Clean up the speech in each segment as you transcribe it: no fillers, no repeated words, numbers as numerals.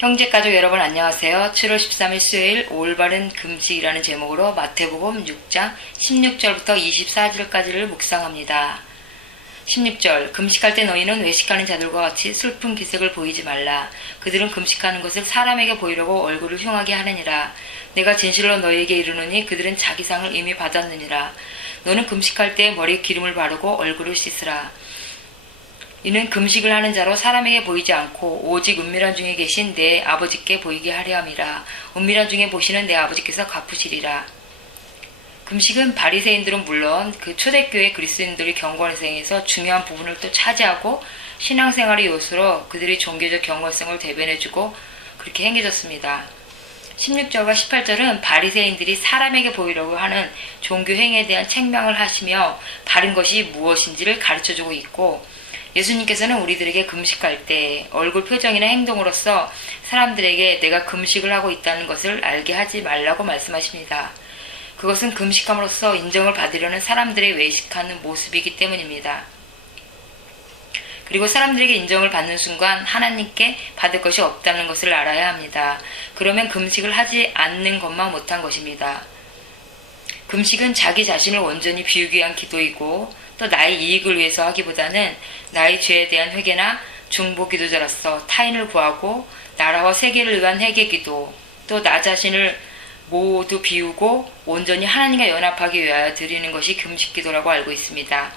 형제가족 여러분 안녕하세요. 7월 13일 수요일 올바른 금식이라는 제목으로 마태복음 6장 16절부터 24절까지를 묵상합니다. 16절 금식할 때 너희는 외식하는 자들과 같이 슬픈 기색을 보이지 말라. 그들은 금식하는 것을 사람에게 보이려고 얼굴을 흉하게 하느니라. 내가 진실로 너희에게 이르노니 그들은 자기 상을 이미 받았느니라. 너는 금식할 때 머리에 기름을 바르고 얼굴을 씻으라. 이는 금식을 하는 자로 사람에게 보이지 않고 오직 은밀한 중에 계신 내 아버지께 보이게 하려 함이라. 은밀한 중에 보시는 내 아버지께서 갚으시리라. 금식은 바리새인들은 물론 그 초대교회 그리스도인들의 경건생에서 중요한 부분을 또 차지하고 신앙생활의 요소로 그들의 종교적 경건성을 대변해주고 그렇게 행해졌습니다. 16절과 18절은 바리새인들이 사람에게 보이려고 하는 종교 행위에 대한 책망을 하시며 바른 것이 무엇인지를 가르쳐주고 있고, 예수님께서는 우리들에게 금식할 때 얼굴 표정이나 행동으로써 사람들에게 내가 금식을 하고 있다는 것을 알게 하지 말라고 말씀하십니다. 그것은 금식함으로써 인정을 받으려는 사람들의 외식하는 모습이기 때문입니다. 그리고 사람들에게 인정을 받는 순간 하나님께 받을 것이 없다는 것을 알아야 합니다. 그러면 금식을 하지 않는 것만 못한 것입니다. 금식은 자기 자신을 온전히 비우기 위한 기도이고 또 나의 이익을 위해서 하기보다는 나의 죄에 대한 회개나 중보 기도자로서 타인을 구하고 나라와 세계를 위한 회개 기도, 또 나 자신을 모두 비우고 온전히 하나님과 연합하기 위하여 드리는 것이 금식 기도라고 알고 있습니다.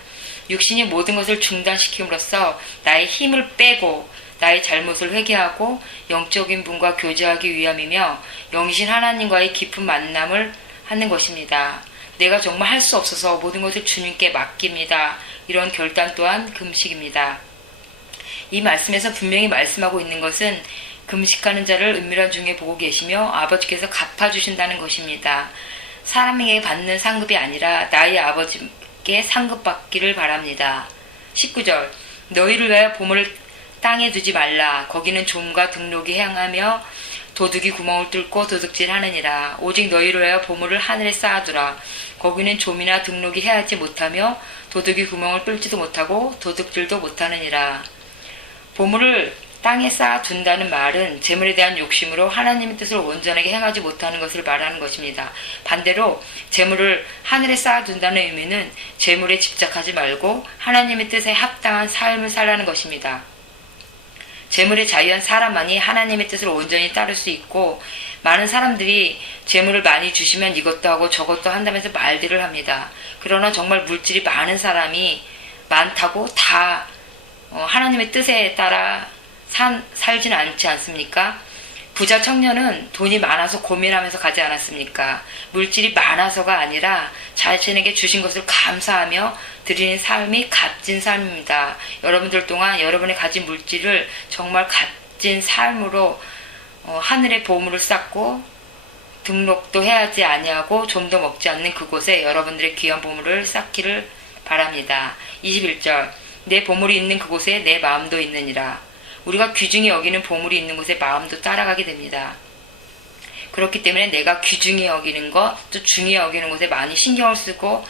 육신이 모든 것을 중단시킴으로써 나의 힘을 빼고 나의 잘못을 회개하고 영적인 분과 교제하기 위함이며 영신 하나님과의 깊은 만남을 하는 것입니다. 내가 정말 할 수 없어서 모든 것을 주님께 맡깁니다. 이런 결단 또한 금식입니다. 이 말씀에서 분명히 말씀하고 있는 것은 금식하는 자를 은밀한 중에 보고 계시며 아버지께서 갚아주신다는 것입니다. 사람에게 받는 상급이 아니라 나의 아버지께 상급받기를 바랍니다. 19절 너희를 위하여 보물을 땅에 두지 말라. 거기는 좀과 등록이 향하며 도둑이 구멍을 뚫고 도둑질하느니라. 오직 너희를 위하여 보물을 하늘에 쌓아두라. 거기는 좀이나 등록이 해하지 못하며 도둑이 구멍을 뚫지도 못하고 도둑질도 못하느니라. 보물을 땅에 쌓아둔다는 말은 재물에 대한 욕심으로 하나님의 뜻을 온전하게 행하지 못하는 것을 말하는 것입니다. 반대로 재물을 하늘에 쌓아둔다는 의미는 재물에 집착하지 말고 하나님의 뜻에 합당한 삶을 살라는 것입니다. 재물에 자유한 사람만이 하나님의 뜻을 온전히 따를 수 있고, 많은 사람들이 재물을 많이 주시면 이것도 하고 저것도 한다면서 말들을 합니다. 그러나 정말 물질이 많은 사람이 많다고 다 하나님의 뜻에 따라 살지는 않지 않습니까? 부자 청년은 돈이 많아서 고민하면서 가지 않았습니까? 물질이 많아서가 아니라 자신에게 주신 것을 감사하며 드리는 삶이 값진 삶입니다. 여러분들 동안 여러분이 가진 물질을 정말 값진 삶으로 하늘의 보물을 쌓고 등록도 해야지 아니하고 좀도 먹지 않는 그곳에 여러분들의 귀한 보물을 쌓기를 바랍니다. 21절 내 보물이 있는 그곳에 내 마음도 있느니라. 우리가 귀중히 여기는 보물이 있는 곳에 마음도 따라가게 됩니다. 그렇기 때문에 내가 귀중히 여기는 것, 또 중히 여기는 곳에 많이 신경을 쓰고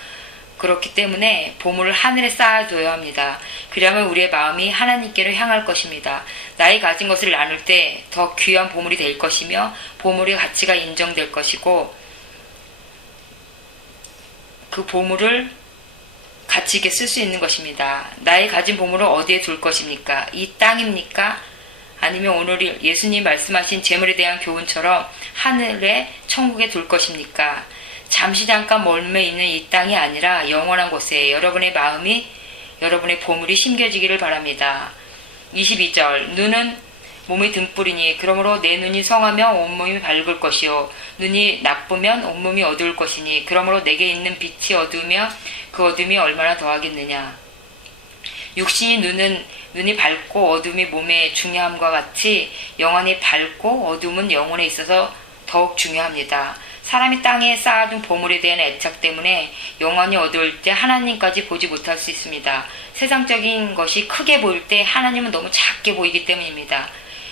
그렇기 때문에 보물을 하늘에 쌓아둬야 합니다. 그러면 우리의 마음이 하나님께로 향할 것입니다. 나의 가진 것을 나눌 때 더 귀한 보물이 될 것이며 보물의 가치가 인정될 것이고 그 보물을 가치 있게 쓸 수 있는 것입니다. 나의 가진 보물을 어디에 둘 것입니까? 이 땅입니까? 아니면 오늘 예수님 말씀하신 재물에 대한 교훈처럼 하늘에 천국에 둘 것입니까? 잠시 잠깐 멀매 있는 이 땅이 아니라 영원한 곳에 여러분의 마음이, 여러분의 보물이 심겨지기를 바랍니다. 22절 눈은 몸의 등불이니 그러므로 내 눈이 성하면 온몸이 밝을 것이요 눈이 나쁘면 온몸이 어두울 것이니 그러므로 내게 있는 빛이 어두우며 그 어둠이 얼마나 더하겠느냐. 육신이 눈이 밝고 어둠이 몸의 중요함과 같이 영혼이 밝고 어둠은 영혼에 있어서 더욱 중요합니다. 사람이 땅에 쌓아둔 보물에 대한 애착 때문에 영혼이 어두울 때 하나님까지 보지 못할 수 있습니다. 세상적인 것이 크게 보일 때 하나님은 너무 작게 보이기 때문입니다.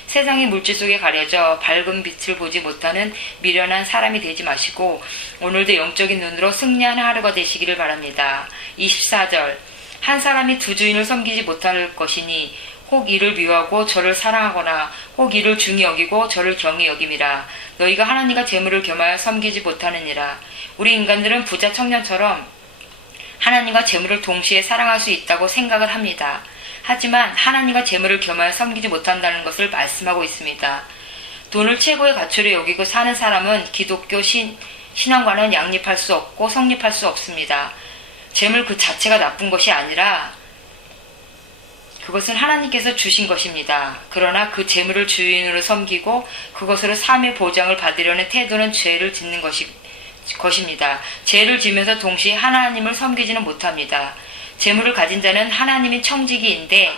세상의 물질 속에 가려져 밝은 빛을 보지 못하는 미련한 사람이 되지 마시고 오늘도 영적인 눈으로 승리하는 하루가 되시기를 바랍니다. 24절 한 사람이 두 주인을 섬기지 못할 것이니 혹 이를 미워하고 저를 사랑하거나 혹 이를 중히 여기고 저를 경히 여김이라. 너희가 하나님과 재물을 겸하여 섬기지 못하느니라. 우리 인간들은 부자 청년처럼 하나님과 재물을 동시에 사랑할 수 있다고 생각을 합니다. 하지만 하나님과 재물을 겸하여 섬기지 못한다는 것을 말씀하고 있습니다. 돈을 최고의 가치로 여기고 사는 사람은 기독교 신앙과는 양립할 수 없고 성립할 수 없습니다. 재물 그 자체가 나쁜 것이 아니라 그것은 하나님께서 주신 것입니다. 그러나 그 재물을 주인으로 섬기고 그것으로 삶의 보장을 받으려는 태도는 죄를 짓는 것입니다. 죄를 지면서 동시에 하나님을 섬기지는 못합니다. 재물을 가진 자는 하나님의 청지기인데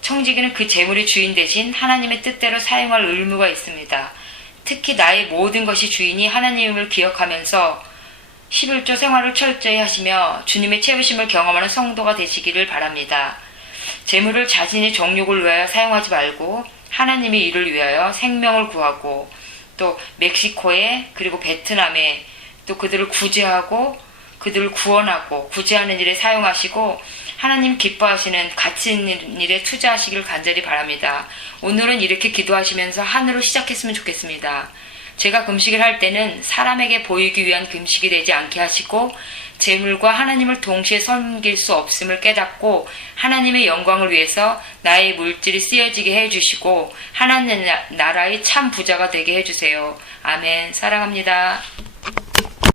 청지기는 그 재물의 주인 대신 하나님의 뜻대로 사용할 의무가 있습니다. 특히 나의 모든 것이 주인이 하나님을 기억하면서 11조 생활을 철저히 하시며 주님의 채우심을 경험하는 성도가 되시기를 바랍니다. 재물을 자신의 정욕을 위하여 사용하지 말고 하나님의 일을 위하여 생명을 구하고 또 멕시코에 그리고 베트남에 또 그들을 구제하고 그들을 구원하고 구제하는 일에 사용하시고 하나님 기뻐하시는 가치 있는 일에 투자하시길 간절히 바랍니다. 오늘은 이렇게 기도하시면서 하늘로 시작했으면 좋겠습니다. 제가 금식을 할 때는 사람에게 보이기 위한 금식이 되지 않게 하시고 재물과 하나님을 동시에 섬길 수 없음을 깨닫고 하나님의 영광을 위해서 나의 물질이 쓰여지게 해주시고 하나님 나라의 참 부자가 되게 해주세요. 아멘. 사랑합니다.